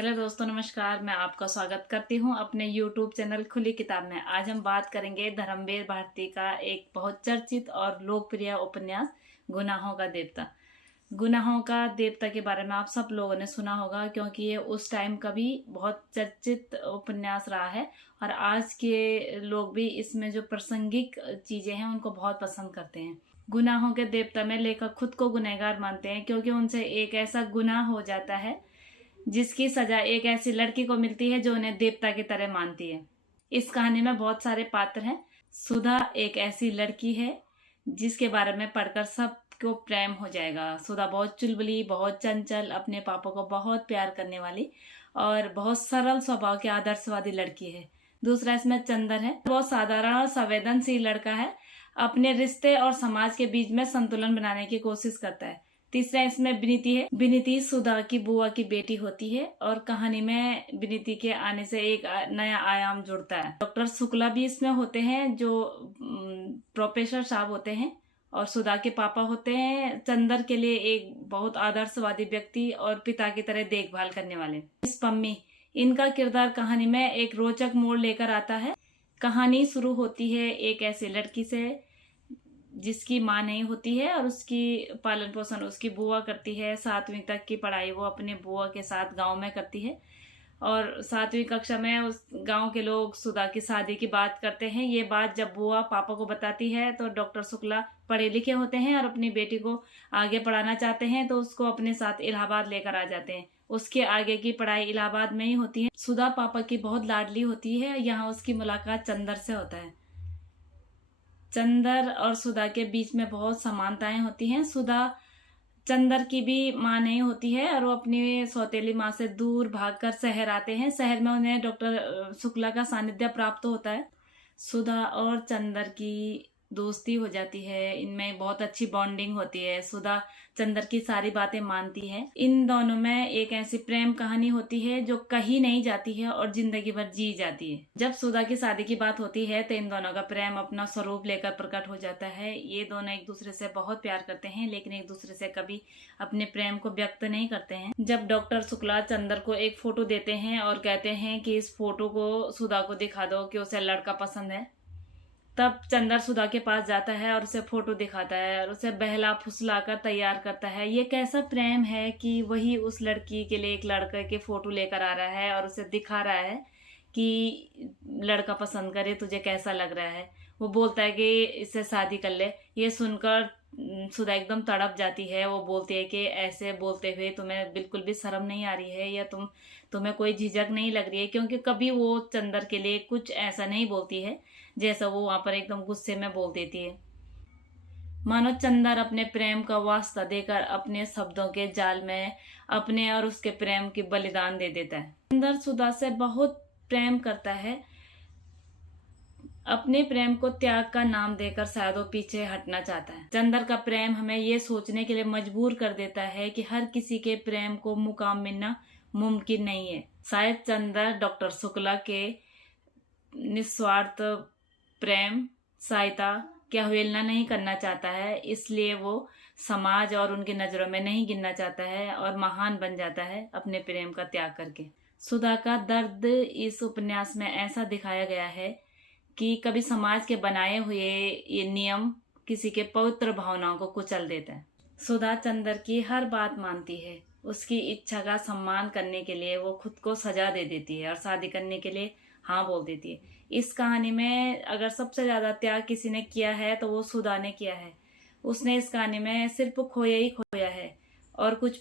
Hello दोस्तों, नमस्कार। मैं आपका स्वागत करती हूं अपने YouTube चैनल खुली किताब में। आज हम बात करेंगे धर्मवीर भारती का एक बहुत चर्चित और लोकप्रिय उपन्यास गुनाहों का देवता। गुनाहों का देवता के बारे में आप सब लोगों ने सुना होगा, क्योंकि ये उस टाइम का भी बहुत चर्चित उपन्यास रहा है और आज के लोग भी इसमें जो प्रासंगिक चीजें हैं उनको बहुत पसंद करते हैं। गुनाहों के देवता में लेखक खुद को गुनहगार मानते हैं, क्योंकि उनसे एक ऐसा गुनाह हो जाता है जिसकी सजा एक ऐसी लड़की को मिलती है जो उन्हें देवता की तरह मानती है। इस कहानी में बहुत सारे पात्र हैं। सुधा एक ऐसी लड़की है जिसके बारे में पढ़कर सबको प्रेम हो जाएगा। सुधा बहुत चुलबुली, बहुत चंचल, अपने पापा को बहुत प्यार करने वाली और बहुत सरल स्वभाव की आदर्शवादी लड़की है। दूसरा इसमें चंदर है, बहुत साधारण और संवेदनशील लड़का है, अपने रिश्ते और समाज के बीच में संतुलन बनाने की कोशिश करता है। तीसरा इसमें विनीति है। विनीति सुधा की बुआ की बेटी होती है और कहानी में विनीति के आने से एक नया आयाम जुड़ता है। डॉक्टर शुक्ला भी इसमें होते हैं जो प्रोफेसर साहब होते हैं, और सुधा के पापा होते हैं चंदर के लिए एक बहुत आदर्शवादी व्यक्ति और पिता की तरह देखभाल करने वाले इस पम्मी। इनका किरदार कहानी में एक रोचक मोड़ लेकर आता है। कहानी शुरू होती है एक ऐसी लड़की से जिसकी माँ नहीं होती है और उसकी पालन पोषण उसकी बुआ करती है। 7वीं तक की पढ़ाई वो अपने बुआ के साथ गांव में करती है और 7वीं कक्षा में उस गांव के लोग सुधा की शादी की बात करते हैं। ये बात जब बुआ पापा को बताती है तो डॉक्टर शुक्ला पढ़े लिखे होते हैं और अपनी बेटी को आगे पढ़ाना चाहते हैं, तो उसको अपने साथ इलाहाबाद लेकर आ जाते हैं। उसके आगे की पढ़ाई इलाहाबाद में ही होती है। सुधा पापा की बहुत लाडली होती है। यहाँ उसकी मुलाकात चंदर से होता है। चंदर और सुधा के बीच में बहुत समानताएं होती हैं। सुधा चंदर की भी माँ नहीं होती है और वो अपनी सौतेली माँ से दूर भागकर शहर आते हैं। शहर में उन्हें डॉक्टर शुक्ला का सानिध्य प्राप्त होता है। सुधा और चंदर की दोस्ती हो जाती है, इनमें बहुत अच्छी बॉन्डिंग होती है। सुधा चंदर की सारी बातें मानती है। इन दोनों में एक ऐसी प्रेम कहानी होती है जो कहीं नहीं जाती है और जिंदगी भर जी जाती है। जब सुधा की शादी की बात होती है तो इन दोनों का प्रेम अपना स्वरूप लेकर प्रकट हो जाता है। ये दोनों एक दूसरे से बहुत प्यार करते हैं, लेकिन एक दूसरे से कभी अपने प्रेम को व्यक्त नहीं करते हैं। जब डॉक्टर शुक्ला चंदर को एक फोटो देते हैं और कहते हैं कि इस फोटो को सुधा को दिखा दो कि उसे लड़का पसंद है, तब चंदर सुधा के पास जाता है और उसे फोटो दिखाता है और उसे बहला फुसला कर तैयार करता है। ये कैसा प्रेम है कि वही उस लड़की के लिए एक लड़के के फोटो लेकर आ रहा है और उसे दिखा रहा है कि लड़का पसंद करे, तुझे कैसा लग रहा है। वो बोलता है कि इससे शादी कर ले। ये सुनकर सुधा एकदम तड़प जाती है। वो बोलती है कि ऐसे बोलते हुए तुम्हें बिल्कुल भी शर्म नहीं आ रही है या तुम्हें कोई झिझक नहीं लग रही है, क्योंकि कभी वो चंदर के लिए कुछ ऐसा नहीं बोलती है जैसा वो वहां पर एकदम गुस्से में बोल देती है। मानो चंदर अपने प्रेम का वास्ता देकर अपने शब्दों के जाल में अपने और उसके प्रेम की बलिदान दे देता है। चंदर सुधा से बहुत प्रेम करता है। अपने प्रेम को त्याग का नाम देकर शायद वो पीछे हटना चाहता है। चंदर का प्रेम हमें ये सोचने के लिए मजबूर कर देता है कि हर किसी के प्रेम को मुकाम मिलना मुमकिन नहीं है। शायद चंदर डॉक्टर शुक्ला के निस्वार्थ प्रेम सहायता की अवहेलना नहीं करना चाहता है, इसलिए वो समाज और उनकी नजरों में नहीं गिनना चाहता है और महान बन जाता है अपने प्रेम का त्याग करके। सुधा का दर्द इस उपन्यास में ऐसा दिखाया गया है कि कभी समाज के बनाए हुए ये नियम किसी के पवित्र भावनाओं को कुचल देता है। सुधा चंदर की हर बात मानती है। उसकी इच्छा का सम्मान करने के लिए वो खुद को सजा दे देती है और शादी करने के लिए हाँ बोल देती है। इस कहानी में अगर सबसे ज्यादा त्याग किसी ने किया है तो वो सुधा ने किया है। उसने इस कहानी में सिर्फ खोया ही खोया है और कुछ